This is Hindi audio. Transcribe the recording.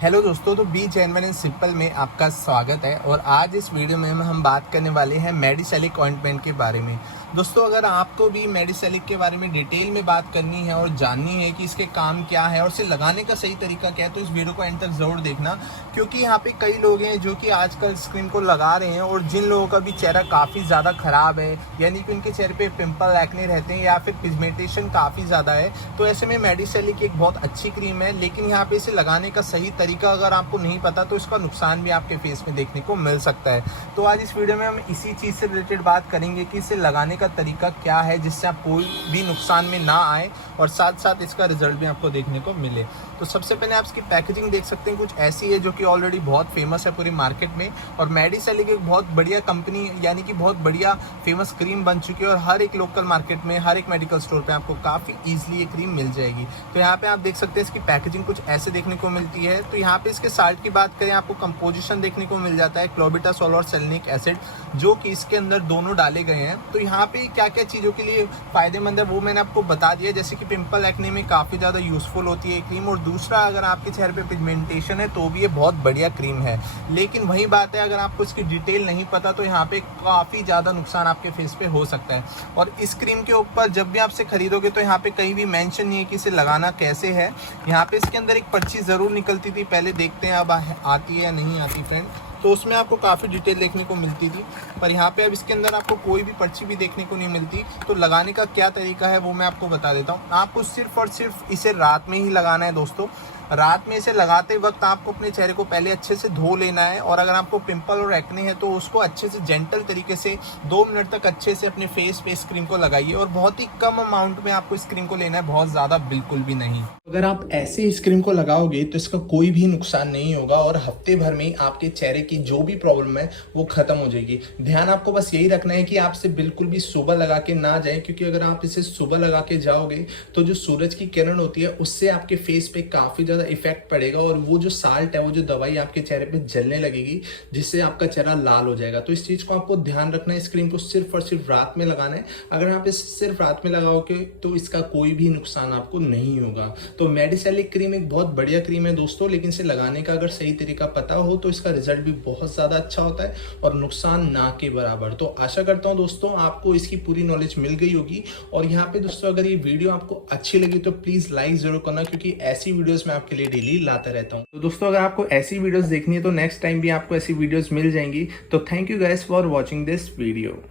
हेलो दोस्तों, तो बी जेन्युइन एंड सिंपल में आपका स्वागत है। और आज इस वीडियो में हम बात करने वाले हैं मेडिसैलिक ऑइंटमेंट के बारे में। दोस्तों, अगर आपको भी मेडिसैलिक के बारे में डिटेल में बात करनी है और जाननी है कि इसके काम क्या है और इसे लगाने का सही तरीका क्या है, तो इस वीडियो को एंड तक ज़रूर देखना, क्योंकि यहाँ पे कई लोग हैं जो कि आजकल स्क्रीन को लगा रहे हैं और जिन लोगों का भी चेहरा काफ़ी ज़्यादा ख़राब है, यानी कि उनके चेहरे पे पिंपल एक्ने रहते हैं या फिर पिगमेंटेशन काफ़ी ज़्यादा है, तो ऐसे में मेडिसैलिक एक बहुत अच्छी क्रीम है। लेकिन यहाँ पे इसे लगाने का सही तरीका अगर आपको नहीं पता तो इसका नुकसान भी आपके फेस में देखने को मिल सकता है। तो आज इस वीडियो में हम इसी चीज़ से रिलेटेड बात करेंगे कि इसे लगाने का तरीका क्या है जिससे आप कोई भी नुकसान में ना आए और साथ साथ इसका रिजल्ट भी आपको देखने को मिले। तो सबसे पहले आप इसकी पैकेजिंग देख सकते हैं, कुछ ऐसी है जो कि ऑलरेडी बहुत फेमस है पूरी मार्केट में। और मेडिसैलिक एक बहुत बढ़िया कंपनी, यानी कि बहुत बढ़िया फेमस क्रीम बन चुकी है और हर एक लोकल मार्केट में, हर एक मेडिकल स्टोर पे आपको काफ़ी ईजिली ये क्रीम मिल जाएगी। तो यहाँ पे आप देख सकते हैं इसकी पैकेजिंग कुछ ऐसे देखने को मिलती है। तो यहाँ पे इसके साल्ट की बात करें, आपको कंपोजिशन देखने को मिल जाता है क्लोबिटासोल और सेलेनिक एसिड, जो कि इसके अंदर दोनों डाले गए हैं। तो यहाँ पे क्या क्या चीज़ों के लिए फ़ायदेमंद है वो मैंने आपको बता दिया, जैसे कि पिंपल एक्ने में काफ़ी ज़्यादा यूज़फुल होती है क्रीम। और दूसरा, अगर आपके चेहरे पे पिगमेंटेशन है तो भी ये बहुत बढ़िया क्रीम है। लेकिन वही बात है, अगर आपको इसकी डिटेल नहीं पता तो यहाँ पे काफ़ी ज़्यादा नुकसान आपके फेस पे हो सकता है। और इस क्रीम के ऊपर जब भी आपसे खरीदोगे तो यहाँ पे कहीं भी मेंशन नहीं है कि इसे लगाना कैसे है। यहाँ पे इसके अंदर एक पर्ची ज़रूर निकलती थी, पहले देखते हैं अब आती है या नहीं आती फ्रेंड। तो उसमें आपको काफ़ी डिटेल देखने को मिलती थी, पर यहाँ पे अब इसके अंदर आपको कोई भी पर्ची भी देखने को नहीं मिलती। तो लगाने का क्या तरीका है वो मैं आपको बता देता हूँ। आपको सिर्फ और सिर्फ इसे रात में ही लगाना है दोस्तों। रात में इसे लगाते वक्त आपको अपने चेहरे को पहले अच्छे से धो लेना है। और अगर आपको पिंपल और एक्ने है तो उसको अच्छे से जेंटल तरीके से 2 मिनट तक अच्छे से अपने फेस पे इस क्रीम को लगाइए। और बहुत ही कम अमाउंट में आपको इस क्रीम को लेना है, बहुत ज़्यादा बिल्कुल भी नहीं। अगर आप ऐसे इस क्रीम को लगाओगे तो इसका कोई भी नुकसान नहीं होगा और हफ्ते भर में आपके चेहरे की जो भी प्रॉब्लम है वो खत्म हो जाएगी। ध्यान आपको बस यही रखना है कि आप इसे बिल्कुल भी सुबह लगा के ना जाए, क्योंकि अगर आप इसे सुबह लगा के जाओगे तो जो सूरज की किरण होती है उससे आपके फेस पे काफ़ी ज़्यादा इफेक्ट पड़ेगा और वो जो साल्ट है, वो जो दवाई आपके चेहरे पे जलने लगेगी, जिससे आपका चेहरा लाल हो जाएगा। तो इस चीज़ को आपको ध्यान रखना है। इस क्रीम को सिर्फ और सिर्फ रात में लगाना है। अगर आप इसे सिर्फ रात में लगाओगे तो इसका कोई भी नुकसान आपको नहीं होगा। तो मेडिसैलिक क्रीम एक बहुत बढ़िया क्रीम है दोस्तों, लेकिन इसे लगाने का अगर सही तरीका पता हो तो इसका रिजल्ट भी बहुत ज़्यादा अच्छा होता है और नुकसान ना के बराबर। तो आशा करता हूँ दोस्तों आपको इसकी पूरी नॉलेज मिल गई होगी। और यहाँ पे दोस्तों, अगर ये वीडियो आपको अच्छी लगी तो प्लीज़ लाइक ज़रूर करना, क्योंकि ऐसी वीडियोज़ मैं आपके लिए डेली लाता रहता हूँ। तो दोस्तों, अगर आपको ऐसी वीडियोज़ देखनी है तो नेक्स्ट टाइम भी आपको ऐसी वीडियोज़ मिल जाएंगी। तो thank you guys for watching this video.